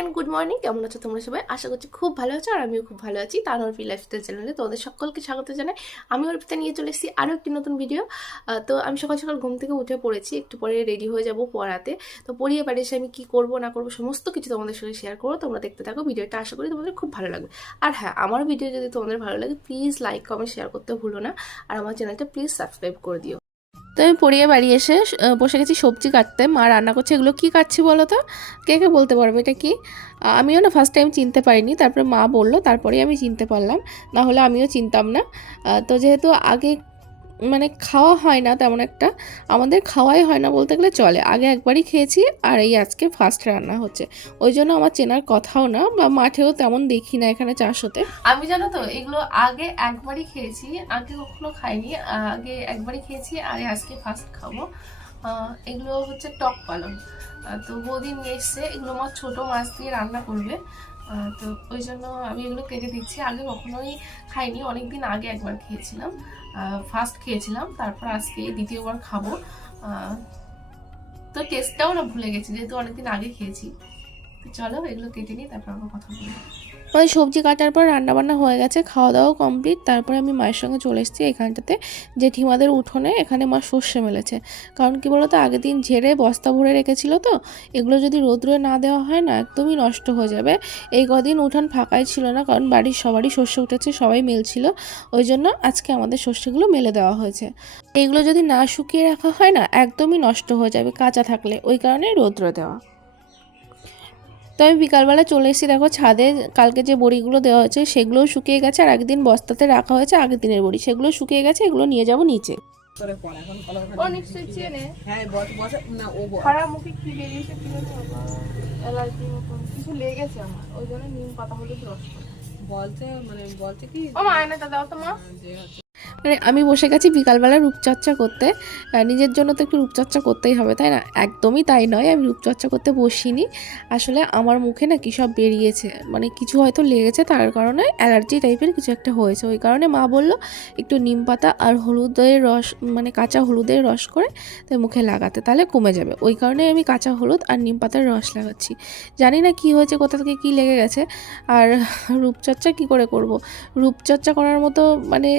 And good morning. কেমন আছো তোমরা সবাই? আশা করছি খুব ভালো আছো আর আমিও খুব ভালো আছি। তার অর্পি লাইফস্টাইল চ্যানেলে তোমাদের সকলকে স্বাগত জানাই। আমি অর্পিতা নিয়ে চলে এসেছি আরও একটি নতুন ভিডিও তো আমি সকাল সকাল ঘুম থেকে উঠে পড়েছি। একটু পরে রেডি হয়ে যাব পড়াতে। তো পড়িয়ে বাড়ি এসে আমি কী করব, না করব, সমস্ত কিছু তোমাদের সঙ্গে শেয়ার করব। তোমরা দেখতে থাকো। ভিডিওটা আশা করি তোমাদের খুব ভালো লাগবে। আর হ্যাঁ আমার ভিডিও যদি তোমাদের ভালো লাগে প্লিজ লাইক কমেন্ট শেয়ার করতে ভুলো না। আর আমার চ্যানেলটা প্লিজ সাবস্ক্রাইব করে দিও। তো আমি পড়িয়ে বাড়ি এসে বসে গেছি সবজি কাটতে। মা রান্না করছে, এগুলো কী কাটছি বলো তো? কে কে বলতে পারবে এটা কি? আমিও না ফার্স্ট টাইম চিনতে পারিনি, তারপরে মা বলল, তারপরেই আমি চিনতে পারলাম। না হলে আমিও চিনতাম না। তো যেহেতু আগে মানে খাওয়া হয় না তেমন একটা। আমাদের খাওয়াই হয় না বলতে গেলে চলে। আগে একবারই খেয়েছি আর এই আজকে ফার্স্ট রান্না হচ্ছে। ওই জন্য আমার চেনার কথাও না বা মাঠেও তেমন দেখি না এখানে চাষ হতে আমি জানো তো, এগুলো আগে একবারই খেয়েছি, আগে কখনো খাইনি। আগে একবারই খেয়েছি আর আজকে ফার্স্ট খাব। এগুলো হচ্ছে টক পালন তো বৌদি নিয়ে এসছে। এগুলো আমার ছোটো মাছ দিয়ে রান্না করবে। তো ওই জন্য আমি এগুলো কেটে দিচ্ছি। আগে কখনোই খাইনি অনেক দিন আগে একবার খেয়েছিলাম। ফার্স্ট খেয়েছিলাম, তারপর আজকে দ্বিতীয়বার খাব। তো টেস্টটাও না ভুলে গেছি, যেহেতু অনেকদিন আগে খেয়েছি। তো চলো এগুলো কেটে নিই, তারপর আমরা কথা বলব ওই সবজি কাটার পর রান্না বান্না হয়ে গেছে খাওয়া দাওয়া কমপ্লিট তারপরে আমি মায়ের সঙ্গে চলে এসেছি এখানটাতে, জেঠিমাদের উঠোনে। এখানে মা সর্ষে মেলেছে। কারণ কি বলতো, আগের দিন ঝেড়ে বস্তা ভরে রেখেছিল তো, এগুলো যদি রোদ্রে না দেওয়া হয় না, একদমই নষ্ট হয়ে যাবে। এই কদিন উঠান ফাঁকাই ছিল না, কারণ বাড়ির সবারই শস্য উঠেছে, সবাই মেলছিল। ওই জন্য আজকে আমাদের শস্যগুলো মেলে দেওয়া হয়েছে। এগুলো যদি না শুকিয়ে রাখা হয় না, একদমই নষ্ট হয়ে যাবে কাঁচা থাকলে। ওই কারণে রৌদ্র দেওয়া। তো আমি বিকালবেলা চলে এসেছি দেখো ছাদে। কালকে যে বড়িগুলো দেওয়া হয়েছে সেগুলোও শুকিয়ে গেছে আর একদিন বস্তাতে রাখা হয়েছে আগের দিনের বড়ি। সেগুলো শুকিয়ে গেছে এগুলো নিয়ে যাব নিচে। হ্যাঁ। বলছে মানে বলছে কি ও মা আয়নাটা দাও তো মা। যে হচ্ছে মানে আমি বসে গেছি বিকালবেলা রূপচর্চা করতে। নিজের জন্য তো একটু রূপচর্চা করতেই হবে, তাই না? একদমই তাই নয়, আমি রূপচর্চা করতে বসিনি। আসলে আমার মুখে না কী সব বেরিয়েছে মানে কিছু হয়তো লেগেছে, তার কারণে অ্যালার্জি টাইপের কিছু একটা হয়েছে। ওই কারণে মা বলল, একটু নিম পাতা আর হলুদের রস মানে কাঁচা হলুদের রস করে তাই মুখে লাগাতে, তাহলে কমে যাবে। ওই কারণে আমি কাঁচা হলুদ আর নিম পাতার রস লাগাচ্ছি। জানি না কি হয়েছে, কোথা থেকে কী লেগে গেছে। আর রূপচর্চা কি করে করব? রূপচর্চা করার মতো মানে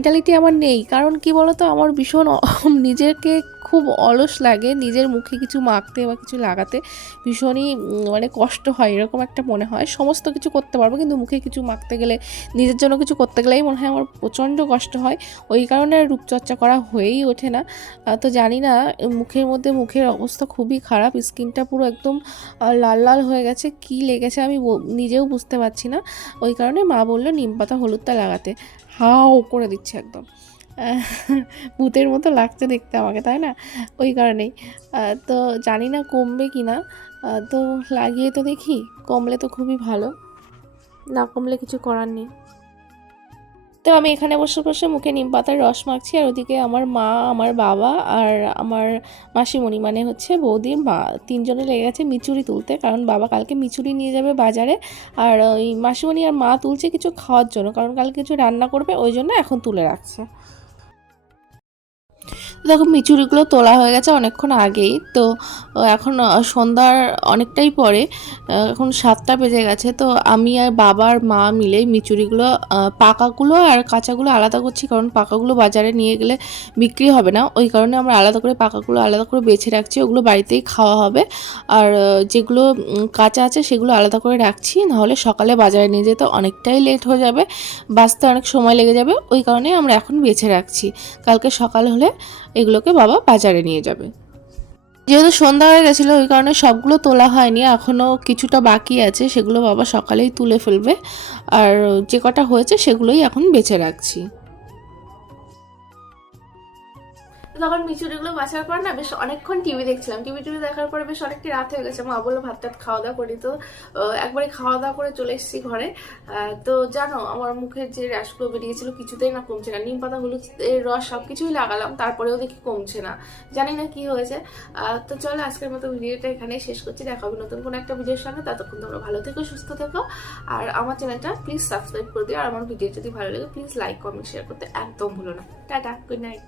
মেন্টালিটি আমার নেই। কারণ কি বলতো? আমার ভীষণ নিজেকে খুব অলস লাগে নিজের মুখে কিছু মাখতে বা কিছু লাগাতে। ভীষণই মানে কষ্ট হয়, এরকম একটা মনে হয়। সমস্ত কিছু করতে পারব, কিন্তু মুখে কিছু মাখতে গেলে, নিজের জন্য কিছু করতে গেলেই মনে হয় আমার প্রচণ্ড কষ্ট হয়। ওই কারণে রূপচর্চা করা হয়েই ওঠে না। তো জানি না, মুখের মধ্যে মুখের অবস্থা খুবই খারাপ, স্কিনটা পুরো একদম লাল লাল হয়ে গেছে, কি লেগেছে আমি নিজেও বুঝতে পারছি না। ওই কারণে মা বলল, নিম পাতা হলুদটা লাগাতে। হাও করে দিচ্ছে একদম। ভূতের মতো লাগছে দেখতে আমাকে, তাই না? ওই কারণেই। তো জানি না কমবে কি না তো লাগিয়ে তো দেখি, কমলে তো খুবই ভালো। না কমলে কিছু করার নেই। তো আমি এখানে বসে বসে মুখে নিম পাতার রস মাখছি, আর ওদিকে আমার মা, আমার বাবা আর আমার মাসিমণি মানে হচ্ছে বৌদির মা, তিনজনে লেগে গেছে মিচুরি তুলতে, কারণ বাবা কালকে মিচুরি নিয়ে যাবে বাজারে। আর ওই মাসিমণি আর মা তুলছে কিছু খাওয়ার জন্য, কারণ কালকে কিছু রান্না করবে, ওই জন্য এখন তুলে রাখছে। দেখো মিচুরিগুলো তোলা হয়ে গেছে অনেকক্ষণ আগেই। তো এখন সন্ধ্যার অনেকটাই পরে এখন সাতটা বেজে গেছে। তো আমি আর বাবার মা মিলে মিচুরিগুলো পাকাগুলো আর কাঁচাগুলো আলাদা করছি, কারণ পাকাগুলো বাজারে নিয়ে গেলে বিক্রি হবে না। ওই কারণে আমরা আলাদা করে পাকাগুলো আলাদা করে বেছে রাখছি, ওগুলো বাড়িতেই খাওয়া হবে। আর যেগুলো কাঁচা আছে সেগুলো আলাদা করে রাখছি, নাহলে সকালে বাজারে নিয়ে যেতে অনেকটাই লেট হয়ে যাবে, বাঁচতে অনেক সময় লেগে যাবে। ওই কারণে আমরা এখন বেছে রাখছি। কালকে সকাল হলে এগুলোকে বাবা বাজারে নিয়ে যাবে। যেহেতু সন্ধ্যা হয়ে গেছিল, ওই কারণে সবগুলো তোলা হয়নি। এখনও কিছুটা বাকি আছে, সেগুলো বাবা সকালেই তুলে ফেলবে। আর যে কটা হয়েছে, সেগুলোই এখন বেছে রাখছি। তখন মিচুরিগুলো বাঁচার পর না বেশ অনেকক্ষণ টিভি দেখছিলাম। টিভি টিভি দেখার পরে বেশ অনেকটা রাত হয়ে গেছে। মা বলল, ভাত টাত খাওয়া দাওয়া করি তো। একবারে খাওয়া দাওয়া করে চলে এসেছি ঘরে। তো জানো, আমার মুখের যে র্যাশগুলো বেরিয়েছিল কিছুতেই না কমছে না। নিম পাতা, হলুদ এর রস সব কিছুই লাগালাম, তারপরেও দেখি কমছে না। জানি না কি হয়েছে। তো চলো আজকের মতো ভিডিওটা এখানে শেষ করছি। দেখা হবে নতুন কোনো একটা ভিডিওর সঙ্গে। ততক্ষণ তোমরা ভালো থেকো, সুস্থ থেকো। আর আমার চ্যানেলটা প্লিজ সাবস্ক্রাইব করে দিও। আর আমার ভিডিও যদি ভালো লাগে, প্লিজ লাইক, কমেন্ট শেয়ার করতে একদম ভুলো না। Tata, good night.